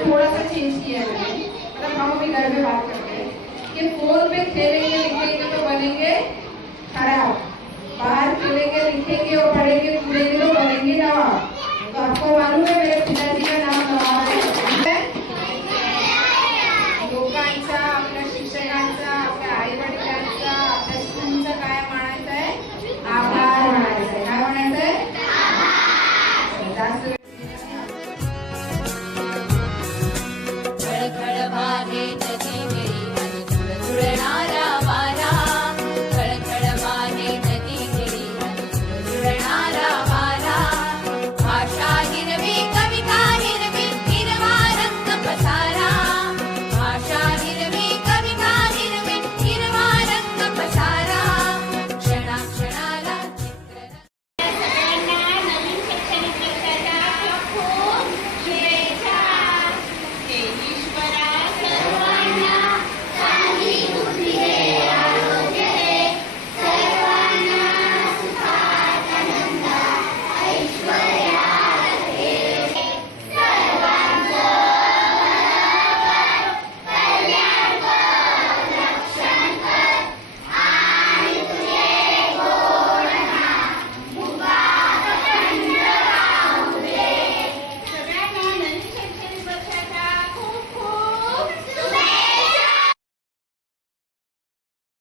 थोड़ा सा change KIA है मैंने, मतलब हम अभी घर में बात करते हैं कि फोन पे खेलेंगे लिखेंगे तो बनेंगे खराब, बाहर खेलेंगे लिखेंगे और पढ़ेंगे कूदेंगे तो बनेंगे नवाब। तो आपको मालूम